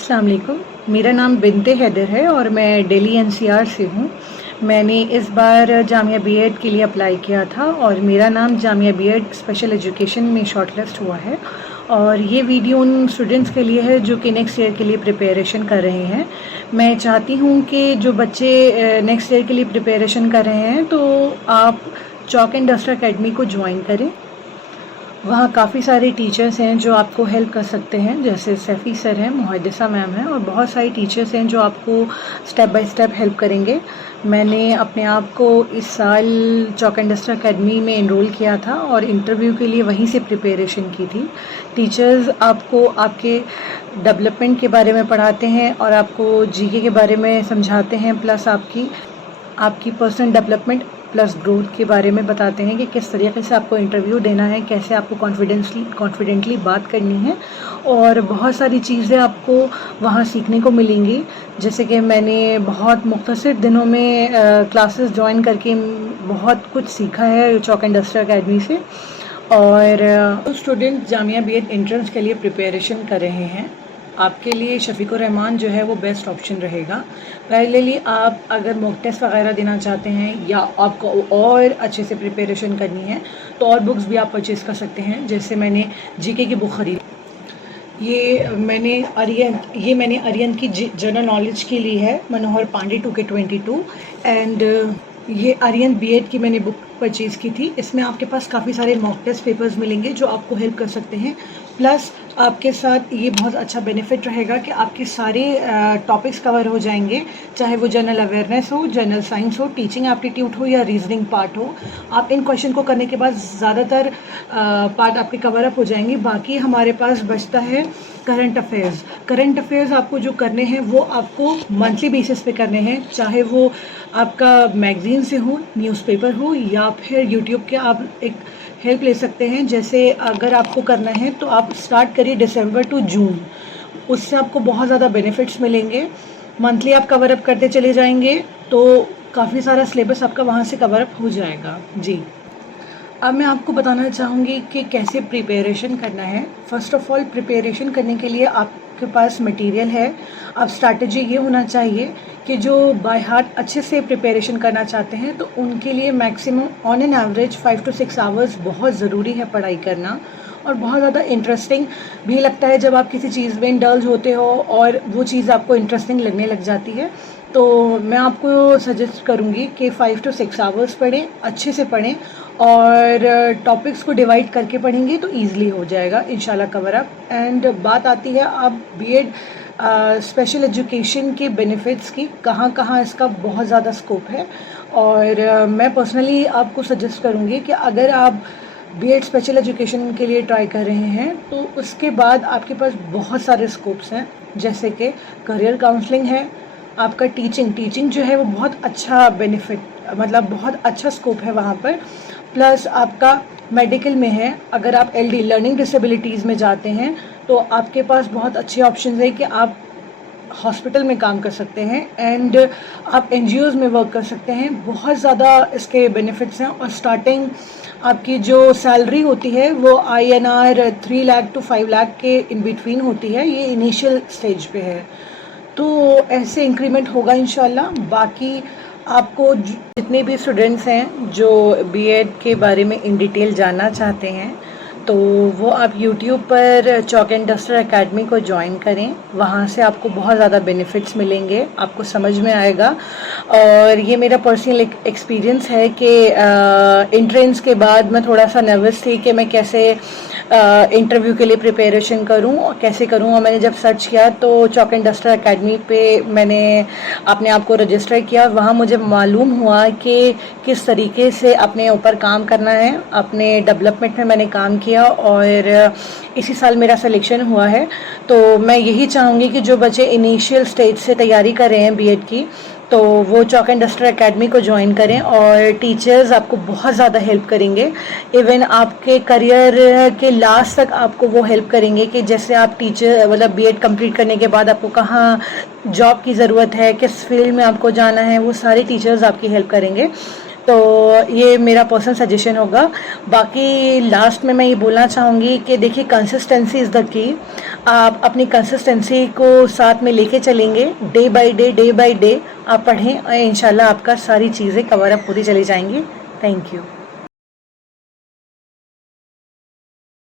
अस्सलाम वालेकुम। मेरा नाम बिनते हैदर है और मैं दिल्ली एनसीआर से हूँ। मैंने इस बार जामिया बीएड के लिए अप्लाई किया था और मेरा नाम जामिया बीएड स्पेशल एजुकेशन में शॉर्टलिस्ट हुआ है। और ये वीडियो उन स्टूडेंट्स के लिए है जो कि नेक्स्ट ईयर के लिए प्रिपरेशन कर रहे हैं। मैं चाहती हूँ कि जो बच्चे नेक्स्ट ईयर के लिए प्रिपरेशन कर रहे हैं तो आप चॉक एंड डस्टर एकेडमी को ज्वाइन करें। वहाँ काफ़ी सारे टीचर्स हैं जो आपको हेल्प कर सकते हैं, जैसे सैफ़ी सर हैं, मुहद्दिसा मैम हैं और बहुत सारे टीचर्स हैं जो आपको स्टेप बाय स्टेप हेल्प करेंगे। मैंने अपने आप को इस साल चॉक एंड डस्टर एकेडमी में एनरोल किया था और इंटरव्यू के लिए वहीं से प्रिपरेशन की थी। टीचर्स आपको आपके डेवलपमेंट के बारे में पढ़ाते हैं और आपको जीके के बारे में समझाते हैं, प्लस आपकी पर्सनल डेवलपमेंट प्लस ग्रोथ के बारे में बताते हैं कि किस तरीके से आपको इंटरव्यू देना है, कैसे आपको कॉन्फिडेंटली बात करनी है और बहुत सारी चीज़ें आपको वहाँ सीखने को मिलेंगी। जैसे कि मैंने बहुत मुख्तसर दिनों में क्लासेस ज्वाइन करके बहुत कुछ सीखा है चॉक एंड डस्टर एकेडमी से। और स्टूडेंट जामिया बीएड एंट्रेंस के लिए प्रिपरेशन कर रहे हैं, आपके लिए शफीकुर रहमान जो है वो बेस्ट ऑप्शन रहेगा। पैरेलली आप अगर मॉक टेस्ट वगैरह देना चाहते हैं या आपको और अच्छे से प्रिपरेशन करनी है तो और बुक्स भी आप परचेज़ कर सकते हैं। जैसे मैंने जीके की बुक खरीदी, ये मैंने अरियन की जनरल नॉलेज के लिए है, मनोहर पांडे 2K22 एंड ये आर्यन बीएड की मैंने बुक परचेज़ की थी। इसमें आपके पास काफ़ी सारे मॉक टेस्ट पेपर्स मिलेंगे जो आपको हेल्प कर सकते हैं। प्लस आपके साथ ये बहुत अच्छा बेनिफिट रहेगा कि आपके सारे टॉपिक्स कवर हो जाएंगे, चाहे वो जनरल अवेयरनेस हो, जनरल साइंस हो, टीचिंग एप्टीट्यूड हो या रीजनिंग पार्ट हो। आप इन क्वेश्चन को करने के बाद ज़्यादातर पार्ट आपके कवर अप हो जाएंगे। बाकी हमारे पास बचता है करंट अफेयर्स। करंट अफेयर्स आपको जो करने हैं वो आपको मंथली बेसिस पे करने हैं, चाहे वो आपका मैगजीन से हो, न्यूज़पेपर हो या फिर यूट्यूब के आप एक हेल्प ले सकते हैं। जैसे अगर आपको करना है तो आप स्टार्ट करिए दिसंबर टू जून, उससे आपको बहुत ज़्यादा बेनिफिट्स मिलेंगे। मंथली आप कवर अप करते चले जाएंगे तो काफ़ी सारा सिलेबस आपका वहाँ से कवर अप हो जाएगा। जी, अब मैं आपको बताना चाहूँगी कि कैसे प्रिपरेशन करना है। फ़र्स्ट ऑफ़ ऑल प्रिपरेशन करने के लिए आपके पास मटेरियल है। अब स्ट्रैटेजी ये होना चाहिए कि जो बाय हार्ट अच्छे से प्रिपरेशन करना चाहते हैं तो उनके लिए maximum on an average 5 to 6 hours बहुत ज़रूरी है पढ़ाई करना, और बहुत ज़्यादा इंटरेस्टिंग भी लगता है जब आप किसी चीज़ में इंडल्ज होते हो और वो चीज़ आपको इंटरेस्टिंग लगने लग जाती है। तो मैं आपको सजेस्ट करूँगी कि 5 to 6 आवर्स पढ़ें, अच्छे से पढ़ें और टॉपिक्स को डिवाइड करके पढ़ेंगे तो ईज़िली हो जाएगा इंशाल्लाह कवर अप। एंड बात आती है अब बीएड स्पेशल एजुकेशन के बेनिफिट्स की, कहाँ कहाँ इसका बहुत ज़्यादा स्कोप है। और मैं पर्सनली आपको सजेस्ट करूँगी कि अगर आप बीएड स्पेशल एजुकेशन के लिए ट्राई कर रहे हैं तो उसके बाद आपके पास बहुत सारे स्कोप्स हैं, जैसे कि करियर काउंसलिंग है, आपका टीचिंग जो है वो बहुत अच्छा बेनिफिट, मतलब बहुत अच्छा स्कोप है वहाँ पर। प्लस आपका मेडिकल में है, अगर आप एलडी लर्निंग डिसेबिलिटीज़ में जाते हैं तो आपके पास बहुत अच्छे ऑप्शंस है कि आप हॉस्पिटल में काम कर सकते हैं एंड आप एनजीओज़ में वर्क कर सकते हैं। बहुत ज़्यादा इसके बेनिफिट्स हैं और स्टार्टिंग आपकी जो सैलरी होती है वो INR 3 लाख to 5 लाख के इन बिटवीन होती है, ये इनिशियल स्टेज पे है। तो ऐसे इंक्रीमेंट होगा इंशाल्लाह। बाकी आपको जितने भी स्टूडेंट्स हैं जो बीएड के बारे में इन डिटेल जानना चाहते हैं तो वो आप YouTube पर चॉक एंड डस्टर एकेडमी को ज्वाइन करें, वहाँ से आपको बहुत ज़्यादा बेनिफिट्स मिलेंगे, आपको समझ में आएगा। और ये मेरा पर्सनल एक्सपीरियंस है कि एंट्रेंस के बाद मैं थोड़ा सा नर्वस थी कि मैं कैसे इंटरव्यू के लिए प्रिपरेशन करूं और कैसे करूं, और मैंने जब सर्च किया तो चॉक एंड डस्टर एकेडमी पे मैंने अपने आप को रजिस्टर किया। वहाँ मुझे मालूम हुआ कि किस तरीके से अपने ऊपर काम करना है, अपने डेवलपमेंट में मैंने काम किया और इसी साल मेरा सिलेक्शन हुआ है। तो मैं यही चाहूँगी कि जो बच्चे इनिशियल स्टेज से तैयारी कर रहे हैं बीएड की तो वो चॉक एंड डस्टर एकेडमी को ज्वाइन करें और टीचर्स आपको बहुत ज़्यादा हेल्प करेंगे। इवन आपके करियर के लास्ट तक आपको वो हेल्प करेंगे कि जैसे आप टीचर मतलब बीएड कंप्लीट करने के बाद आपको कहाँ जॉब की ज़रूरत है, किस फील्ड में आपको जाना है, वो सारे टीचर्स आपकी हेल्प करेंगे। तो ये मेरा पर्सनल सजेशन होगा। बाकी लास्ट में मैं ये बोलना चाहूँगी कि देखिए, कंसिस्टेंसी इज़ द की। आप अपनी कंसिस्टेंसी को साथ में लेके चलेंगे, डे बाय डे आप पढ़ें और इंशाल्लाह आपका सारी चीज़ें कवर अप होती चली जाएंगी। Thank you.